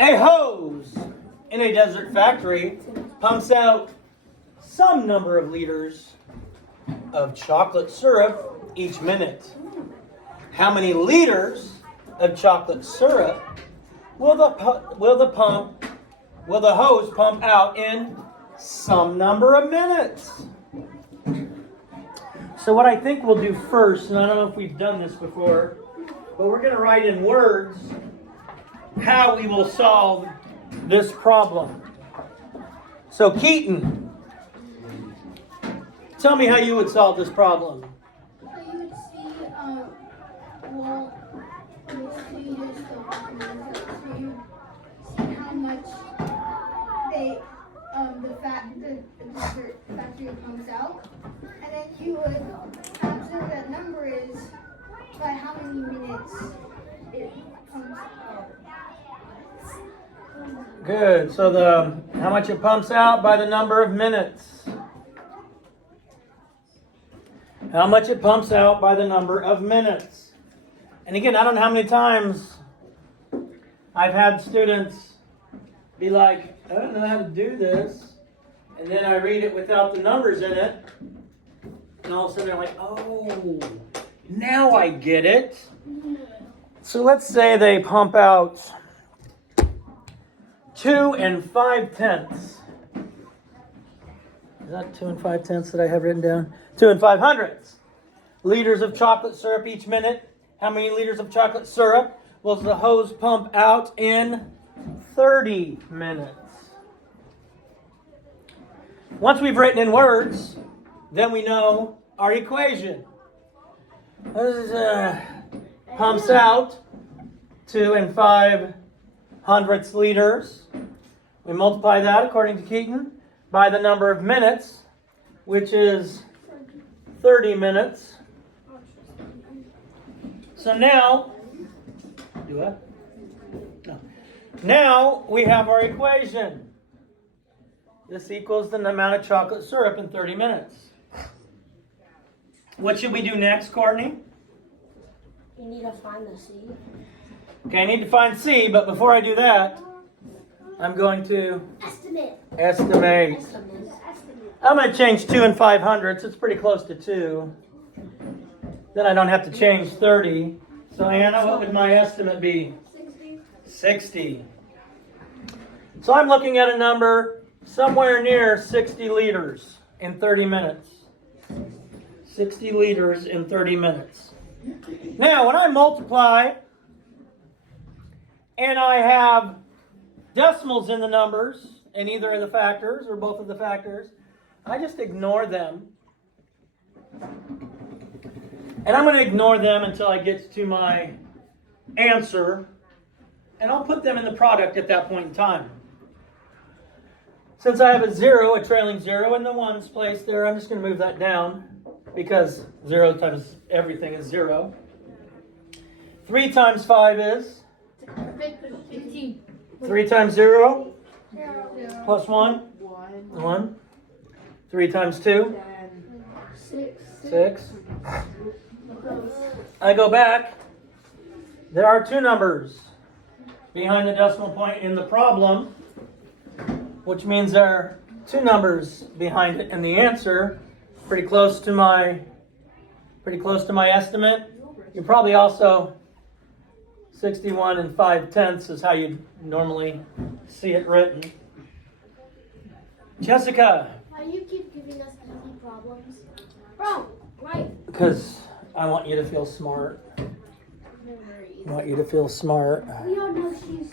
A hose in a desert factory pumps out some number of liters of chocolate syrup each minute. How many liters of chocolate syrup will the hose pump out in some number of minutes? So what I think we'll do first, and I don't know if we've done this before, but we're going to write in words how we will solve this problem. So Keaton, tell me how you would solve this problem. So you would see, well, basically there's so you see how much the dessert factory pumps out, and then you would answer that number is by how many minutes it pumps out. Good. So how much it pumps out by the number of minutes. How much it pumps out by the number of minutes. And again, I don't know how many times I've had students be like, I don't know how to do this. And then I read it without the numbers in it. And all of a sudden they're like, oh, now I get it. So let's say they pump out 2 5/10. Is that 2 5/10 that I have written down? 2 500 liters of chocolate syrup each minute. How many liters of chocolate syrup will the hose pump out in 30 minutes? Once we've written in words, then we know our equation. This is, pumps out 2 500 liters. We multiply that, according to Keaton, by the number of minutes, which is 30 minutes. So now, now we have our equation. This equals the amount of chocolate syrup in 30 minutes. What should we do next, Courtney? You need to find the C. Okay, I need to find C, but before I do that, I'm going to estimate. I'm going to change 2 500. It's pretty close to 2. Then I don't have to change 30. So Anna, what would my estimate be? 60. So I'm looking at a number somewhere near 60 liters in 30 minutes. 60 liters in 30 minutes. Now, when I multiply and I have decimals in the numbers, in either of the factors or both of the factors, I just ignore them. And I'm going to ignore them until I get to my answer. And I'll put them in the product at that point in time. Since I have a 0, a trailing 0 in the ones place there, I'm just going to move that down because 0 times everything is 0. 3 times 5 is? 15. 3 times 0? Plus 1? 1. 3 times 2? 6. I go back. There are 2 numbers behind the decimal point in the problem, which means there are 2 numbers behind it in the answer. Pretty close to my estimate. You probably also 61 5/10 is how you normally see it written. Jessica. Why do you keep giving us easy problems? Bro, right. Because I want you to feel smart. I want you to feel smart. We all know she's